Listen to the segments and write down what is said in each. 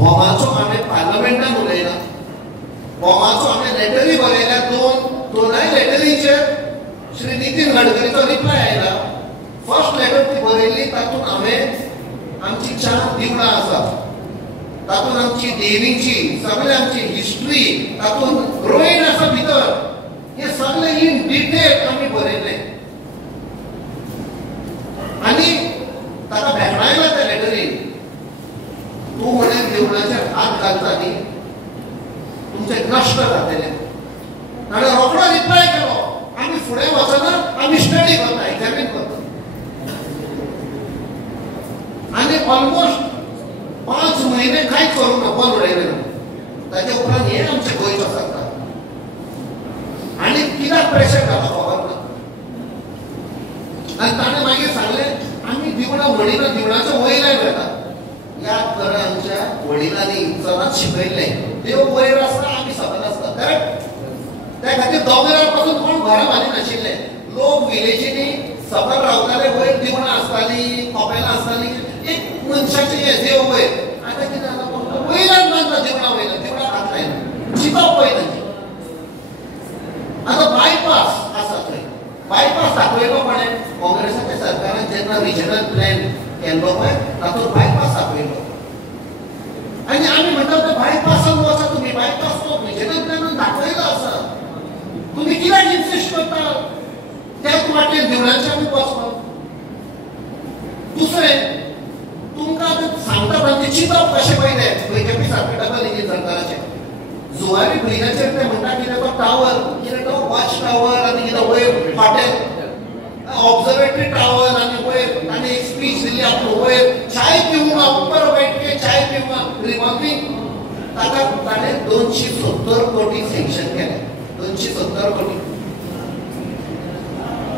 बॉमाचो हांवें पार्लमेंटान उलयला, बॉमाचो हांवें लेटरी बरयल्या, दोनूय लेटरीचेर श्री नितीन गडकरीचो रिप्लाय आयला. फर्स्ट लेटर ती बरयल्ली, तातूंत हांवें आमची 4 देवळां आसा, तातूंत आमची देवीची सगळे आमची हिस्ट्री, तातूंत रोईन आसा भितर, हे सगळे इन डिटेल आमी बरयले. आनी ताका भेटणायला त्या लेटरीन, तूं म्हणे देवळाचेर हात घालता न्ही, तुमचे नश्ट जातले. ताणें रोखडो रिप्लाय केलो, आमी फुडें वचना, आमी स्टडी करता, एग्जामीन करता. आनी ऑलमोस्ट 5 म्हयने कांयच करूंक ना, बंद उडयलें. ताचे उपरांत हे आमचे गोंयचो सरकार. आनी कित्याक प्रेशर घालो खबर ना. आनी ताणें मागीर सांगलें, आमी दिवळां वडिलां दिवळाच्या वयल्यान वेता. याद कर, आमच्या वडिलांनी सदांच शिकयल्लें, देव वयर आसता, आमी सकयल आसता. करेक्ट? त्या खातीर दोंगरार पासून कोण घरां बांदिनाशिल्ले. लोक विलेजींनी सकयल रावताले, वयर दिवळां आसतालीं, कॉपेलां आसतालीं. एक मनशाचें हें देव वयर. आतां कितें जाता, वयल्यान बांदता देवळां वयल्यान, देवळां हात लायना, चिंतप पळय तांची. आतां बायपास आसा थंय, बायपास दाखयलो कोणें? काँग्रेसाच्या सरकारान जेन्ना रिजनल प्लॅन केल्लो पळय, तातूंत बायपास दाखयलो. आनी आमी म्हणटात ते बायपासान वचा तुमी, बायपास तो रिजनल प्लॅनान दाखयलो आसा, तुमी कित्याक इन्सिस्ट करता त्याच वाटेन देवळांचे आमी वचपाक? दुसरें, तुमकां आतां सांगता तांचे चिंतप कशें पळय तें बीजेपी सारके डबल इंजीन सरकाराचें. जुवारी ब्रिजाचेर ते म्हणटा कितें तो टावर, कितें तो वॉच टावर आनी कितें वयर हॉटेल, ऑब्झर्वेटरी टावर आनी वयर ताणें एक स्पीच दिली आपलो, वयर चाय पिवूंगा, ऊपर बैठ के चाय पिवूंगा, रिवॉल्विंग. ताका ताणें 270 कोटी सँक्शन केलें. 270 कोटी.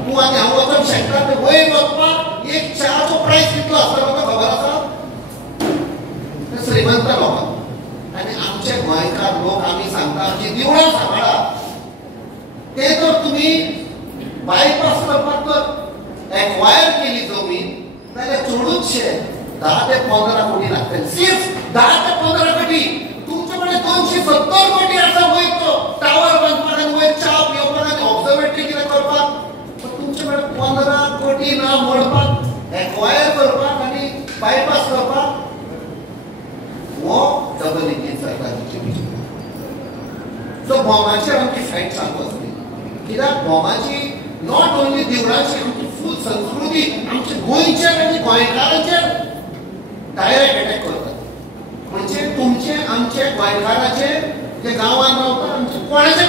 तूं आनी हांव वचून शेकता ते वयर वचपाक एक चाचो प्रायस कितलो आसता म्हाका खबर आसा? ते श्रीमंत लोकांक. आनी आमचे गोंयकार लोक आमी सांगता आमची देवळां सांबाळा. ते जर तुमी बायपास करपाक जर एक्वायर केली जमीन, जाल्यार चडूचशे 10 ते 15 कोटी लागतले. सिर्फ 10 ते 15 कोटी. तुमचे कडेन 270 कोटी आसा वयर तो टावर बांदपाक आनी वयर च्या पिवपाक आनी ऑब्झर्वेटरी कितें करपाक. तुमचे कडेन 15 कोटी ना मोडपाक, एक्वायर करपाक आनी बायपास करपाक. हो डबल इंजीन सरकाराची. सो बॉमाचेर आमची फायट चालू आसली. कित्याक बॉमाची नॉट ओन्ली देवळाची, आमची फूल संस्कृती, आमच्या गोंयचेर आनी गोंयकारांचेर डायरेक्ट अटॅक करतात. म्हणजे तुमचे आमचे गोंयकाराचे जे गांवांत रावतात, आमचे कोणाचे